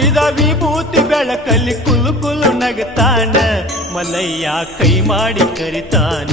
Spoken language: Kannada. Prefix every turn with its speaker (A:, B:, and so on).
A: ಹಚ್ಚಿದ ವಿಭೂತಿ ಬೆಳಕಲ್ಲಿ ಕುಲು ಕುಲು ನಗತಾನ ಮಲಯ್ಯ ಕೈ ಮಾಡಿ ಕರಿತಾನ.